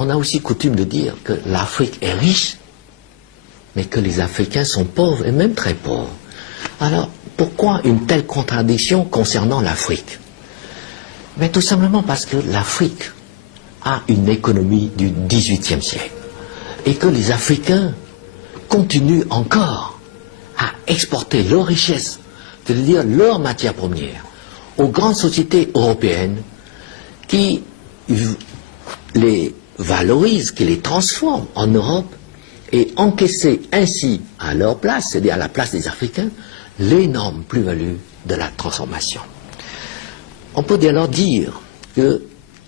on a aussi coutume de dire que l'Afrique est riche, mais que les Africains sont pauvres, et même très pauvres. Alors, pourquoi une telle contradiction concernant l'Afrique? Mais tout simplement parce que l'Afrique a une économie du XVIIIe siècle, et que les Africains continuent encore à exporter leurs richesses, c'est-à-dire leurs matières premières, aux grandes sociétés européennes qui les valorisent, qui les transforment en Europe et encaisser ainsi à leur place, c'est-à-dire à la place des Africains, l'énorme plus-value de la transformation. On peut alors dire que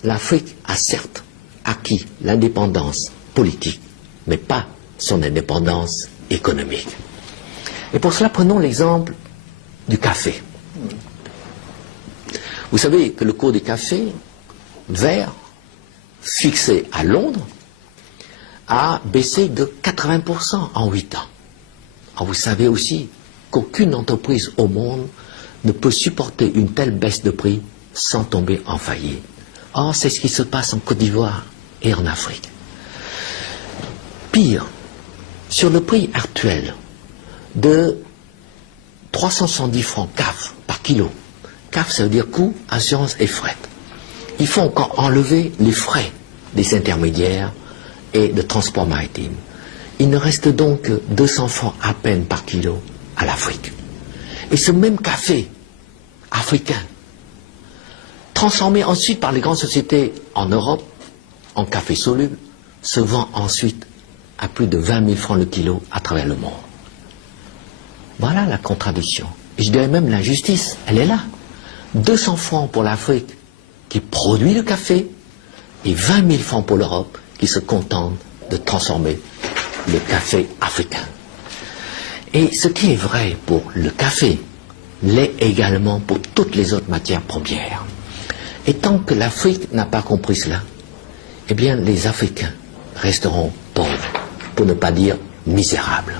l'Afrique a certes acquis l'indépendance politique, mais pas son indépendance économique. Et pour cela, prenons l'exemple du café. Vous savez que le cours du café vert, fixé à Londres, a baissé de 80% en 8 ans. Alors vous savez aussi qu'aucune entreprise au monde ne peut supporter une telle baisse de prix sans tomber en faillite. Or, c'est ce qui se passe en Côte d'Ivoire et en Afrique. Pire, sur le prix actuel de 370 francs CAF par kilo, CAF ça veut dire coût, assurance et fret, il faut encore enlever les frais des intermédiaires et de transport maritime. Il ne reste donc que 200 francs à peine par kilo à l'Afrique. Et ce même café africain, transformé ensuite par les grandes sociétés en Europe en café soluble, se vend ensuite à plus de 20 000 francs le kilo à travers le monde. Voilà la contradiction. Et je dirais même l'injustice, elle est là. 200 francs pour l'Afrique qui produit le café et 20 000 francs pour l'Europe qui se contente de transformer le café africain. Et ce qui est vrai pour le café l'est également pour toutes les autres matières premières. Et tant que l'Afrique n'a pas compris cela, eh bien les Africains resteront pauvres, pour ne pas dire misérables.